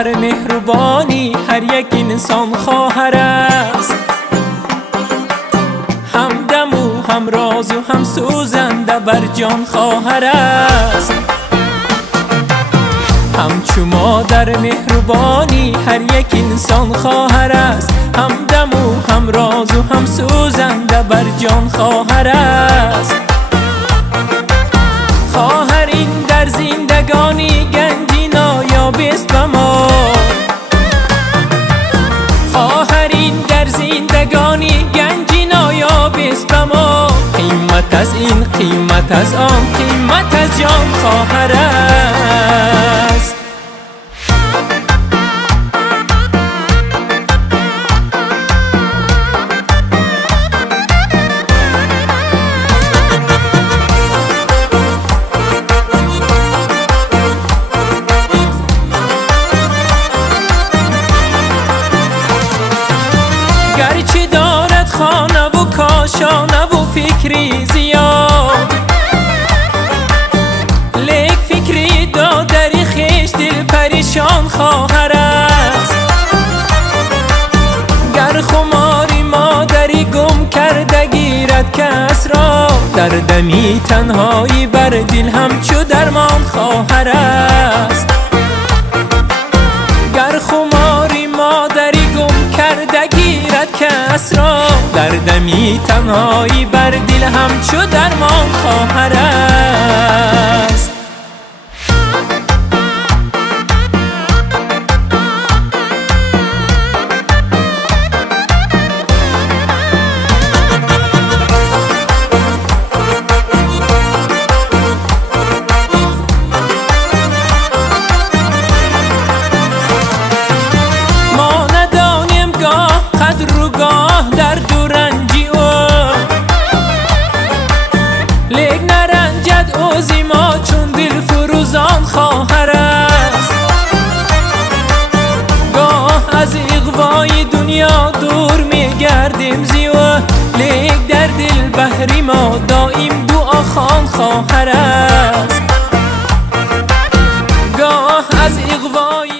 مادر مهربانی هر یک انسان خواهر است، همدم و هم راز و هم سوزنده بر جان خواهر است. همچو مادر مهربانی هر یک انسان خواهر است، همدم و هم راز و هم سوزنده بر جان خواهر است. خواهرین در زندگانی گنجی نایاب است به ما، خواهرین در زندگانی گنجی نایاب است به ما. قیمت از این قیمت از آن قیمت از جان خواهر است. گرچه دارد خانه و کاشانه و فکری زیاد، لیک فکری دادری خیش دل پریشان خواهر است. گر خماری مادری گم کرده گیرد کس را، در دمی تنهایی بر دل همچو درمان خواهر است. گر خماری مادری گم کرده گیرد کس را، در دمی تنهایی بر دل همچو درمان خواهر است. در دو رنجی او لیک نرنجد او زیما چون دل فروزان خواهر است. گاه از اغوای دنیا دور می گردیم زیو، لیک در دل بحری ما دائم دعا خوان خواهر است. گاه از اغوای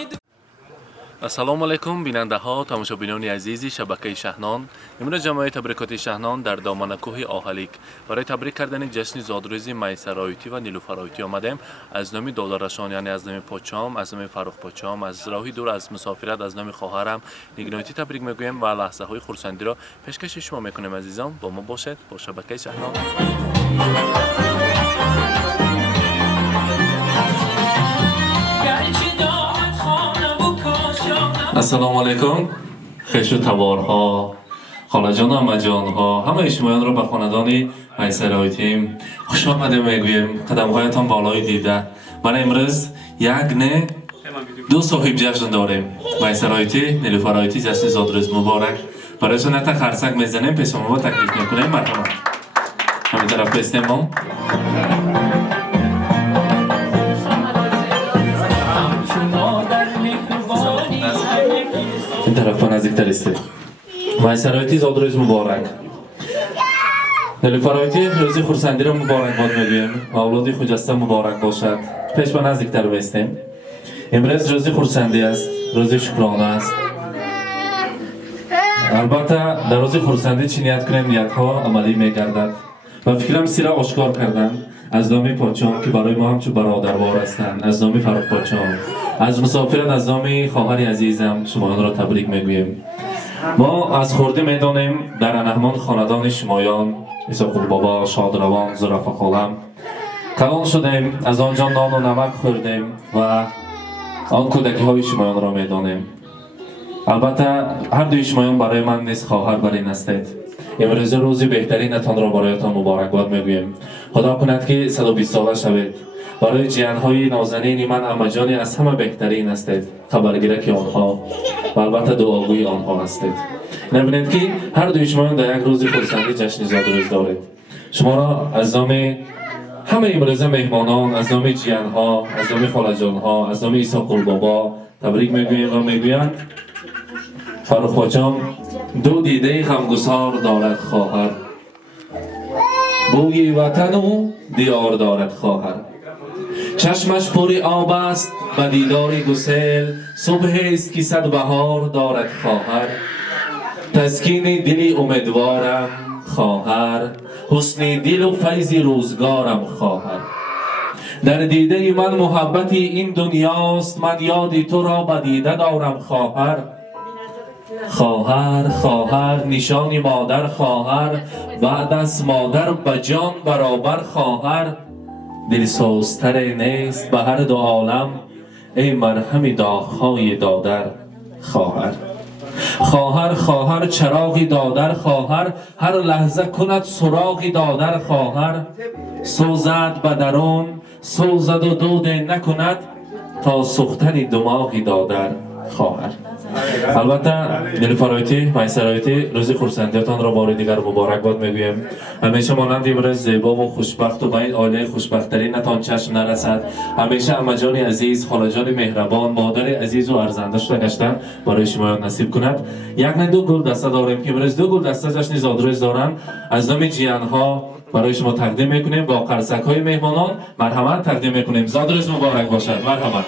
السلام علیکم بیننده ها، تماشابینان عزیزی شبکه شهنان. امروز جمعیت تبریکات شهنان در دامن کوه آهلیک برای تبریک کردن جشن زادروزی میسر آیتی و نیلوفر آیتی آمدیم. از نام دادرشان یعنی از نام پاچام، از نام فرخ پاچام، از راهی دور از مسافرت از نام خواهرم نیگنایتی تبریک میگویم و لحظه های خرسندی را پیشکش شما میکنیم. عزیزان با ما باشید با شبکه شهنان. السلام علیکم خیش و تبارها، خاله جان و عمه جان ها، همه شمایان را به خاندان میسر آیتیم خوش آمده میگویم. قدم هایتان بالای دیده. من امروز یک نه دو صاحب جشن داریم. میسر آیتی، نیلوفر آیتی جشن زادروز مبارک. برایشان نتا خرسک میزنیم، پیش ما تکلیف میکنیم. مرحبا. همین طرف بستیم ما. این طرف نزدیکتر استید. میسر آیتی زادروز مبارک. نیلوفر آیتی روزی خرسندی را مبارک باد میگویم. اولادی خجسته مبارک باشد. پیش به نزدیکتر بستیم. امروز روزی خرسندی است، روزی شکرانه است. البته در روزی خرسندی چی نیت کنیم یکها عملی میگردد و فکرم سیره آشکار کردن از نام پاچام که برای ما همچون برادروار هستند، از نام فرخ پاچام، از مسافرت از نام خواهر عزیزم شمایان را تبریک میگوییم. ما از خورده میدانیم در انهمان خاندان شمایان اسحاق بابا، شادروان، زرفا خالم کلان شدیم، از آنجا نان و نمک خوردیم و آن کودکی های شمایان را میدانیم. البته هر دوی شمایان برای من نیست خواهر برین هستید. امروز روزی بهترین تان را برایتان مبارکباد میگویم. خدا کند که 120 ساله شوید. برای جیانهای نازنین من عمه جانی از همه بهترین هستید. خبرگیرک آنها و البته دعاگوی آنها هستید. نبینید که هر دوی شمایان در یک روز خرسندی جشن زادروز دارید. شما را از نام همه امروزه مهمانان، از نام جیانها، از نام خاله جانها، از نام اسحاق بابا تبریک میگویم و میگویند فرخ پاچام دو دیده غمگسار دارد خواهر، بوی وطن و دیار دارد خواهر. چشمش پوری آب است و دیداری گسل، صبح است که صد بهار دارد خواهر. تسکین دلی امیدوارم خواهر، حسن دل و فیض روزگارم خواهر. در دیده من محبت این دنیاست، من یاد تو را به دیده دارم خواهر. خواهر خواهر نشان مادر خواهر، بعد از مادر به جان برابر خواهر. دلسوزتر نیست به هر دو عالم، ای مرهم داغ‌های دادر خواهر. خواهر خواهر چراغی دادر خواهر، هر لحظه کند سراغی دادر خواهر. سوزد به درون سوزد و دود نکند، تا سوختن دماغی دادر خواهر. البته نیلوفرایتی میسرایتی روز خورسندیتان را بار دیگر مبارکباد میگویم. همیشه مانند امروز زیبا و خوشبخت و به این عاله خوشبختری نتان چشم نرسد. همیشه عمه جان عزیز، خاله جان مهربان، مادر عزیز و ارزنده شده گشتن برای شما نصیب کند. یک نه دو گل دسته داریم که امروز دو گل دسته جشن زادروز دارند. از نام جیان ها برای شما تقدیم میکنیم، با قرصک های مهمانان مرحمت تقدیم میکنیم. زادروز مبارک باشد. مرحمت.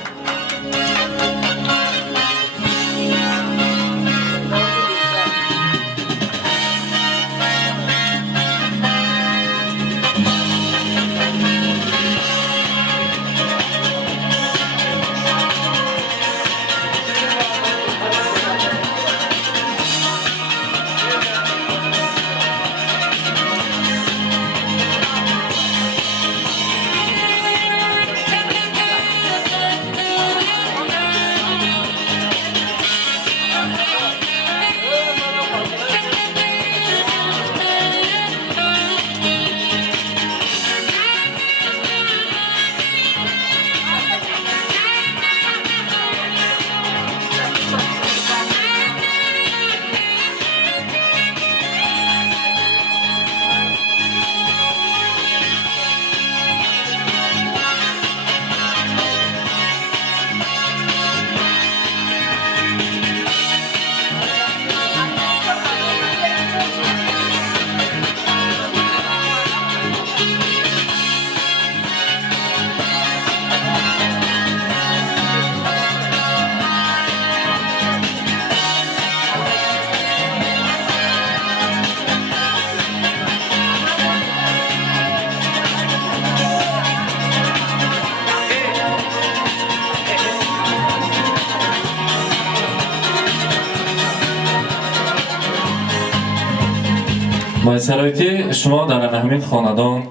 میسرایتی شما در اهمیت خاندان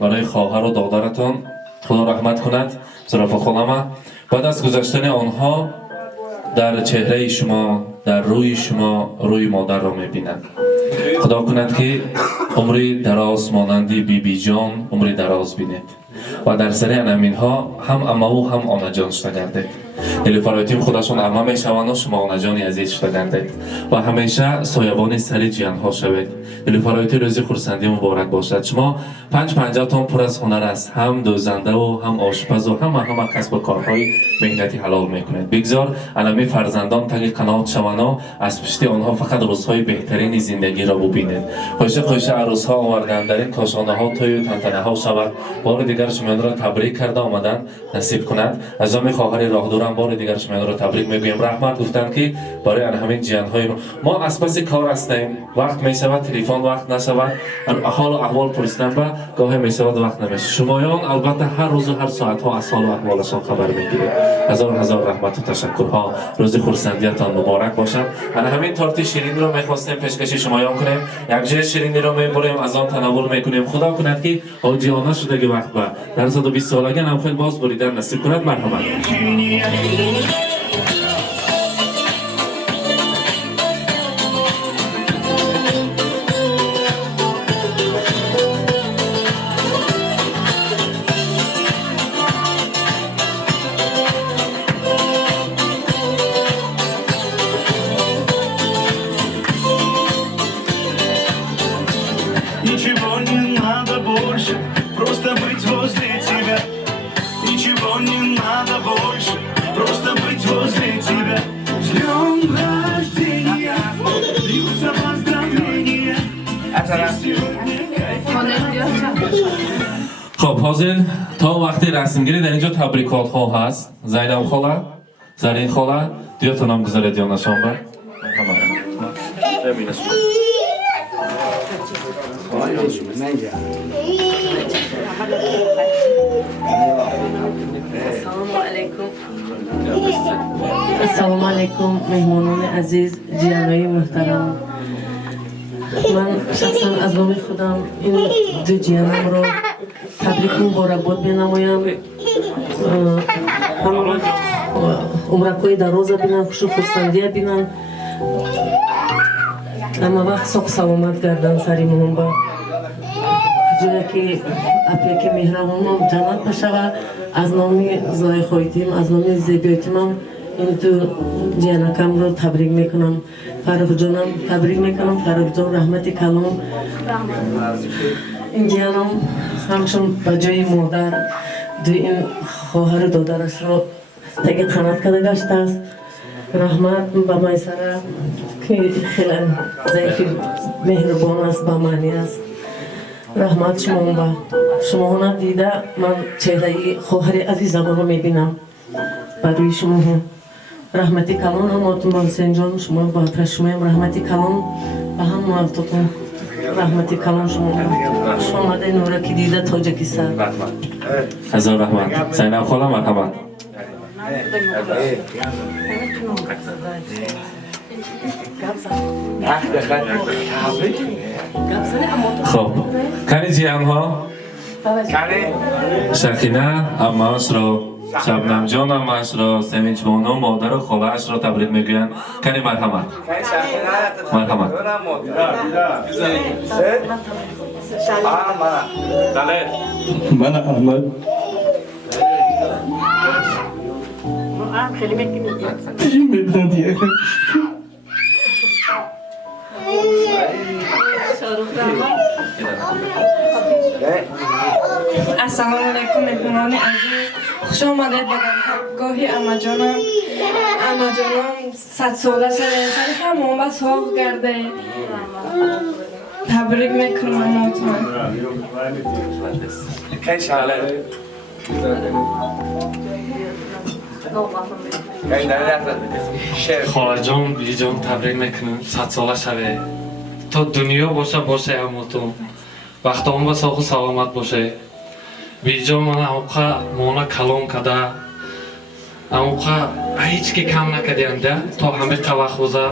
برای خواهر و دادرتان خدا رحمت کند. زرافه خانم بعد از گذشتن آنها در چهره شما، در روی شما روی مادر را میبینند. خدا کند که عمری دراز مانندی بی جان عمری دراز بینید و در سر انامین ها هم امه و هم آنه جان شده گردید. نیلوفرایتی خودشون امه میشوند و شما آنه جانی عزیز شده گردید و همیشه سایبان سر جیان ها شوید. نیلوفرایتی روز خورسندی مبارک باشد. شما 50 تان پر از هنر است، هم دوزنده و هم آشپز و همه کسب و کارهای مهنتی حلال میکنید. بگذار انامی فرزندان تگی قناعت شوند و از پشت آنها فقط روزهای بهترین زندگی را ببینید. خوش عروس ها آوردن در این کاشانه ها توی و تنتنه ها شود. بار دیگر شما را تبریک کرده آمدن نصیب کند. از نام خواهر راهدورم بار دیگر شما را تبریک میگویم. رحمت گفتند که برای همین جیان های ما از پس کار هستیم، وقت میشود تلفن وقت نشود، حال و احوال پرسیدن و گاهی میشود وقت نمیشه. شمایان البته هر روز و هر ساعت ها از حال و احوالشان خبر میگیرید. هزار رحمت و تشکرها. روز خورسندیتان مبارک باشد. انا همین تارت شیرین رو میخواستیم پیشکش شمایان کنیم. یک جای شیرینی رو میبریم از آن تناول میکنیم. خدا کند که حاجیانه شده که وقت با در 120 سالگی نوخیل باز بریدن نصیب کند. مرحمت. Ничего не надо больше, просто быть возле тебя. Ничего не надо больше, просто быть خب حاضر تا وقتی رسمگیری در اینجا تبریکات ها هست. زینب خاله، زرین خاله، دیاتون هم گذارید یا نشان بر. السلام علیکم مهمانان عزیز، جیانای محترم. من شخصا از نام خودم این دو جیانم را تبریک مبارکباد می‌نمایم. همه عمرکای دراز بینن، خوش و خرسندی بینن، اما وقت ساق سلامت گردن سری مهم با جایی که اپی که مهربانم جنت بشود. از نام زای خواهیتیم، از نام زیبایتیم این تو جانکم رو تبریک میکنم. فرخ جانم تبریک میکنم. فرخ جان رحمت کلام. این جانم همچون بجای مادر دو این خواهر دادرش رو تگه قنات کرده گشته است. رحمت با میسره که خیلی ضعیف مهربان است، با معنی است. رحمت شما با شما ندیده من چهره خواهر عزیزم رو میبینم برای شما هم. رحمتی کلان هم آتون با حسین جان شما با تشمیم رحمتی کلان و هم موفتتون رحمتی کلان شما ده نوره که دیده تاجکستان. هزار رحمت. زینب خاله مرحمت. خب کنی جیان ها شکینه اماش رو شبنم جان اماش رو سمینچ بانو مادر و خالهش رو تبریک میگوین. کنی مرحمت. مرحمت. من احمد السلام علیکم مهمانان عزیز، خوش آمدید به گاهی اما جانم. اما جانم 100 ساله شده، سر همون بس ساخ کرده. تبریک میکنم اماتون. خاله جان بی جان تبریک میکنم. 100 ساله شده تا دنیا باشه اماتون. وقت هم با ساخ و سلامت باشه. بی جان من اوقا مونا کلام کده اوقا هیچ که کم نکدیم تا همه وقت بوزه.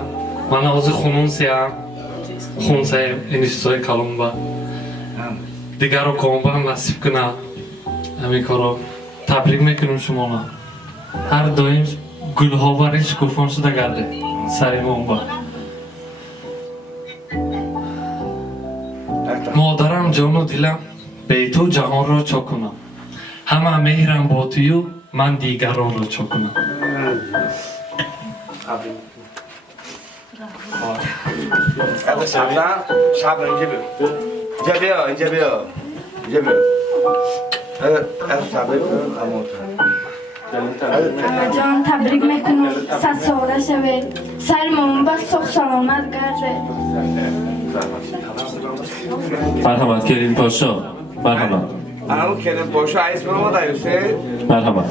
من از خونون سیم این چیزای کلام با دیگر رو کام با هم نصیب کنه. همین کارو تبریک میکنم شما. هر دایم گل ها برش گفان شده گرده سری ما با مادرم جان و دلم به تو جهان را چا کنم. همه مهرم با توی و من دیگران را چا کنم. شب اینجا بیا اینجا بیا اما جان تبریک میکنم. 100 ساله شده، سر مامون بس ساخ سلامت کرده. مرحمت کریم پاشا. مرحمت. الان کریم پاشا عیس برو ما دیوسه. مرحمت.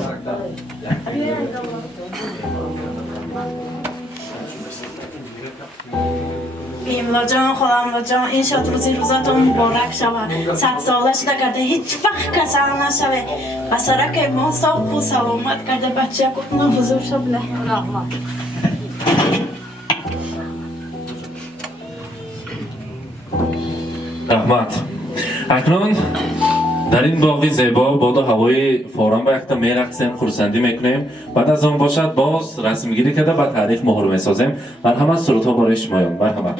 بیملا جان خودم جان این شاد روزاتون مبارک شود. 100 ساله شده کرده هیچ وقت کسل نشوه. بسره که ما ساق و سلامت کرده بچه کتنا حضور شبله. رحمت. اکنون در این باغی زیبا باد و هوای فوران به یکتا میرقصیم، خورسندی میکنیم. بعد از آن باشد باز رسم گیری کرده و تاریخ مهر میسازیم. مرحمت سرود ها برای شمایان. مرحمت.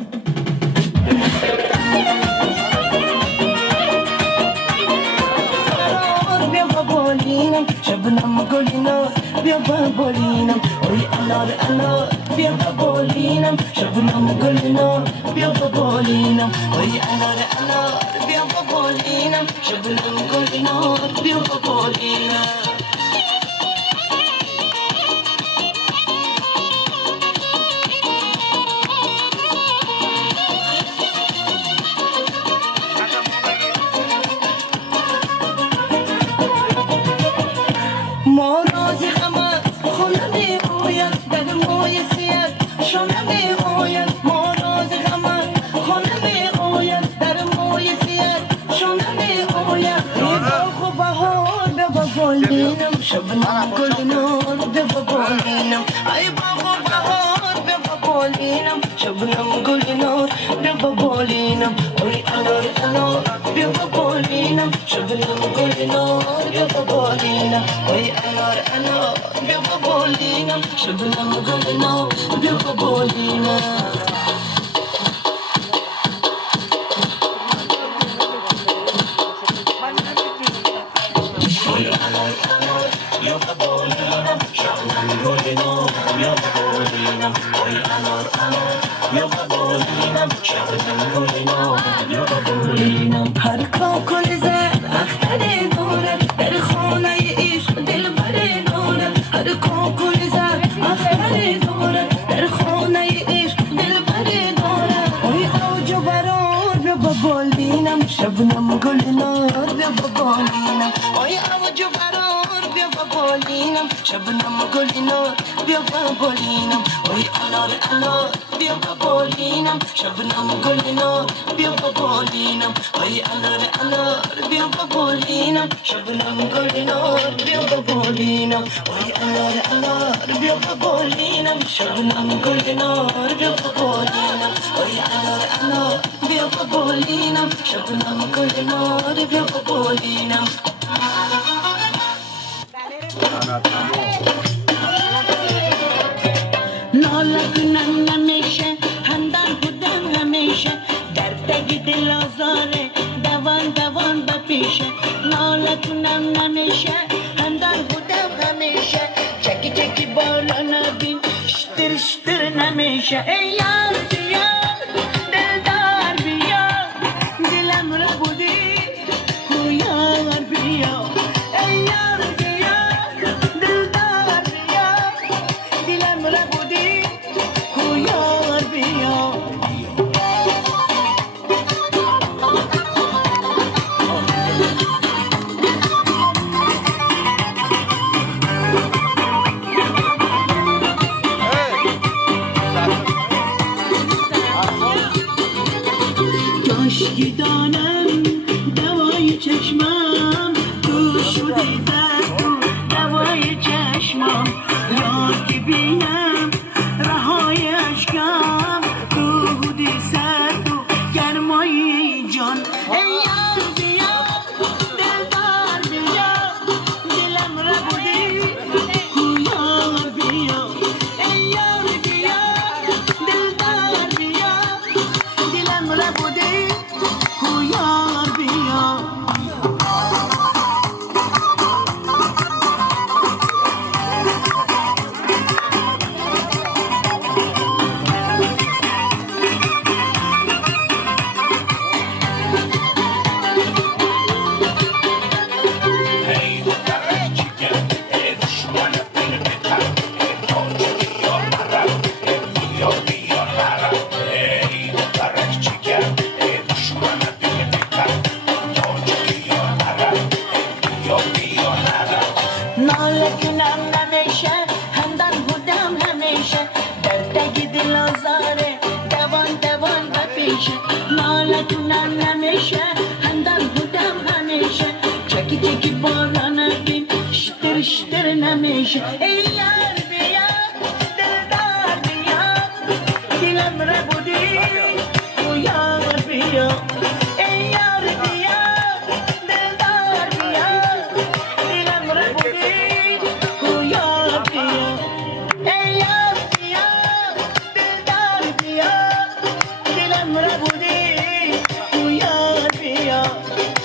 شبنم گلینم بیا ببالینم اوی انار بیا ببالینم شبنم گلینم بیا ببالینم اوی انار بیا ببالینم شبنم گلینم بیا ببالینم ما راز غمت خونه می آید در موی سیت شونه می آید ما راز غمت خونه می آید در موی سیت شونه می آید ای باغ و بهار به ببالینم شبنم گل نار به ببالینم ای باغ و بهار به ببالینم شبنم گل نار به ببالینم ای انار انار به ببالینم شبنم گل نار به ببالینم ای انار انار به ببالینم شبنم گل نار به ببالینم هر کاکل زد اختر دارد در خانه عشق دل بره دارد هر کاکل زد اختر دارد در خانه عشق دل بره دارد اوی اوج و برار به ببالینم شبنم گل نار به ببالینم اوی اوج و برار به ببالینم شبنم گل نار به ببالینم اوی انار انار به ببالینم شبنم گل نار به ببالینم اوی انار انار به ببالینم شبنم گل نار به ببالینم اوی انار انار به ببالینم شبنم گل نار به ببالینم اوی انار انار به ببالینم شبنم گل نار به ببالینم ناله کنم نمیشه همدم بودم همیشه درد دل آزاره دوان دوان بپیشه ناله کنم نمیشه همدم بودم همیشه چکی چکی بالا نبین شتر شتر نمیشه ای یار بیا دلدار بیا دلم را بودی کو یار بیا ای یار بیا دلدار بیا دلم را بودی کو یار بیا دانم دوای چشمم تو شدی درد دوای چشمم یاد که بینم رهای اشکم تو بودی سرد و گرمای جان ای یار بیا دلدار بیا دلم را بودی کو یار بیا ای یار بیا دلدار بیا دلم را بودی کو یار بیا ناله کنم نمیشه همدم بودم همیشه درد دل آزاره دوان دوان بپیشه ناله کنم نمیشه همدم بودم همیشه چکی چکی بالا نبین شتر شتر نمیشه ای یار بیا دلدار بیا دلم را بودی کو یار بیا ای یار بیا دلدار بیا دلم را بودی کو یار بیا ای یار بیا دلدار بیا دلم را بودی کو یار بیا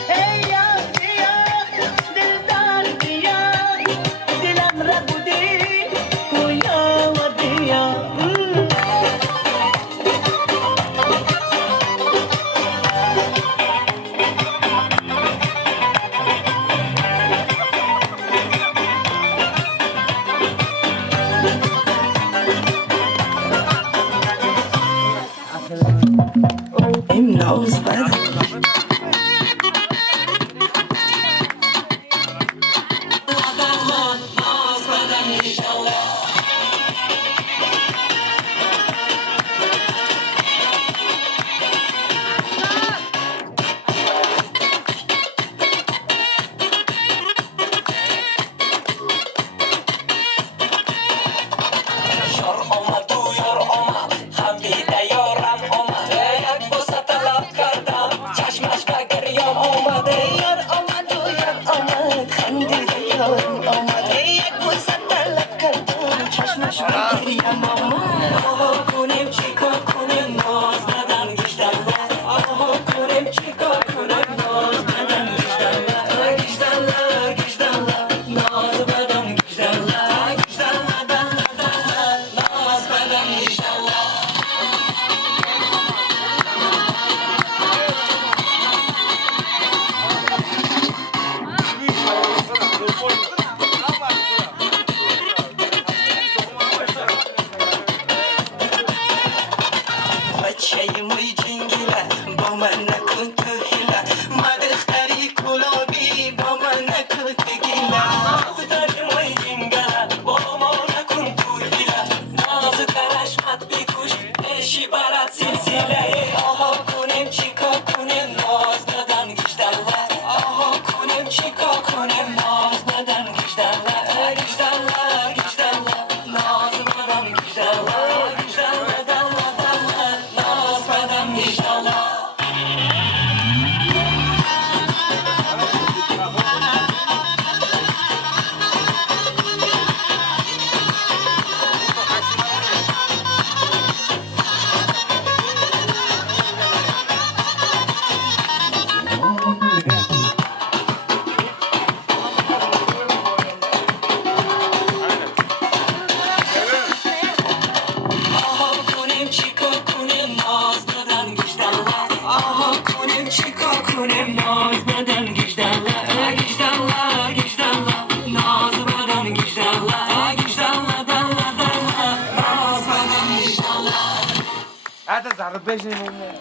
ای یار بیا دلدار بیا دلم را بودی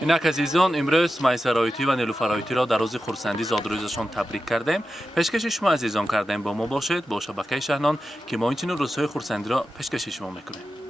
اینک عزیزان امروز میسر آیتی و نیلوفر آیتی را در روز خورسندی زادروزشان تبریک کردیم. پیشکش شما عزیزان کردیم با ما باشید با شبکه شهنان که ما این چنین روزهای خورسندی را پیشکش شما میکنیم.